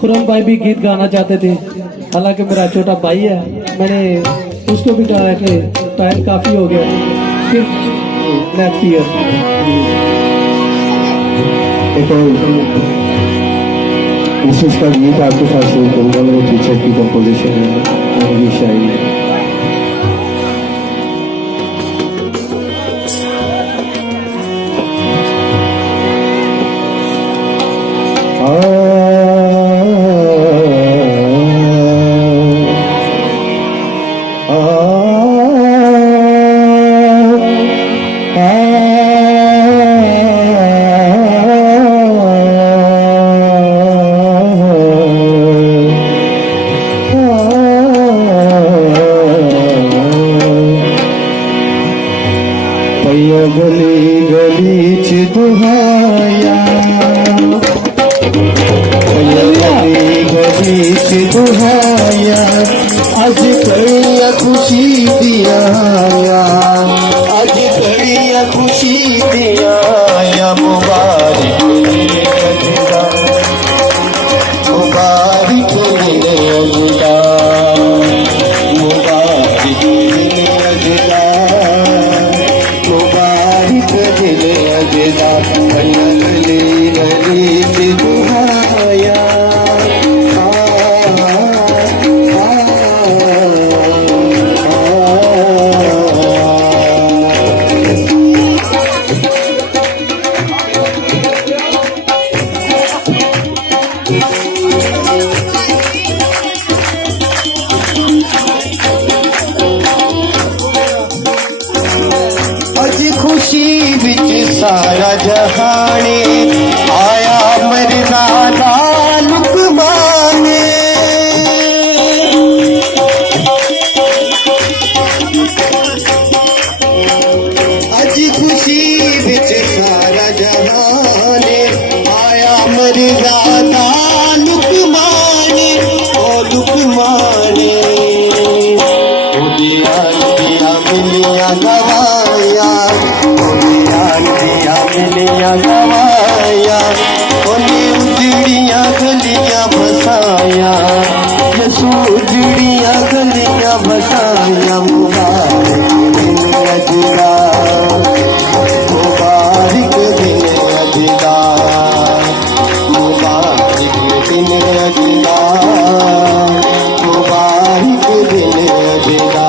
खुरम भाई भी गीत गाना चाहते थे, हालांकि मेरा छोटा भाई है, मैंने उसको भी कहा कि टाइम काफी हो गया, फिर नेक्स्ट ईयर। इसका गीत आपके साथ शेयर करूंगा, मेरे टीचर की कंपोजिशन है, मेरी शायरी है। गली गली च दुहाया, गली गली च दुहाया, अज कड़िया खुशी दिया, अज कड़िया खुशी दिया, मुबारक अजदा, मुबारक अजदा, मुबारक अजदा, अजदा, गली गली च दुहाया। खुशी विच सारा जहाने आया मरदाना लुकमाने, अज खुशी विच सारा जहाने आया मरदाना लुकमाने, ओ लुकमाने मिलिया गवाया, मिलिया गवाया, उन्हें उजड़िया गलियां बसाया, यसू उजड़िया गलियां बसाया, मुबारक दिन अजदा, मुबारक दिन अजदा, मुबारक दिन अजदा, मुबारक दिन अजदा।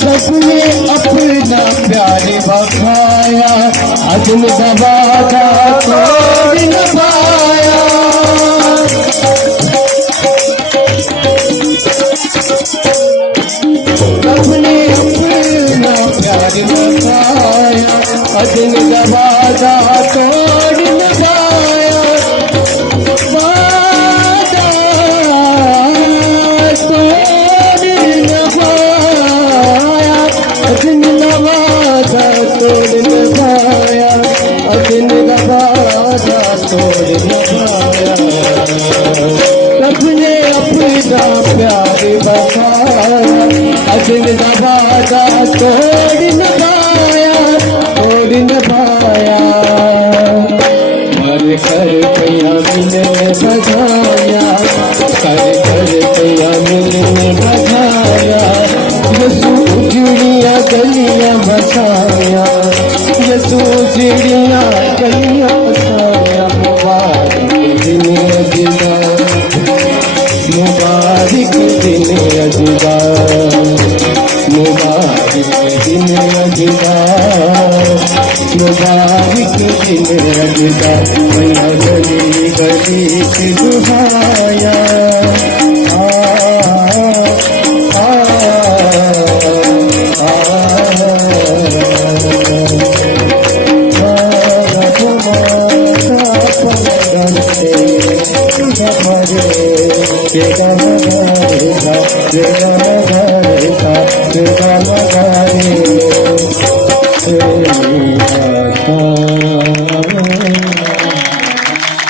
सबने अपना प्यार बखाया, अजम दबादा तोड़ न पाया, सबने अपना प्यार बखाया, अजम दबादा तोड़ न पाया, अजन नवाजा तोड़ न पाया, अजन नवाजा तोड़ न पाया, सबने अपना प्यार बखाया, अजन नवाजा तोड़ न पाया, तोड़ न पाया, मर कर पैया मिलने बधाया, कर कर पैया मिलने बधाया, यसू उजड़िया गलियां बसाया, यसू उजड़िया गलियां बसाया, मुबारक दिन अजदा, मुबारक दिन अजदा, मुबारक दिन अजदा, मुबारक दिन अजदा, गली गली च दुहाया। रे गा मा गा रे सा रे गा मा गा रे सा रे गा मा गा रे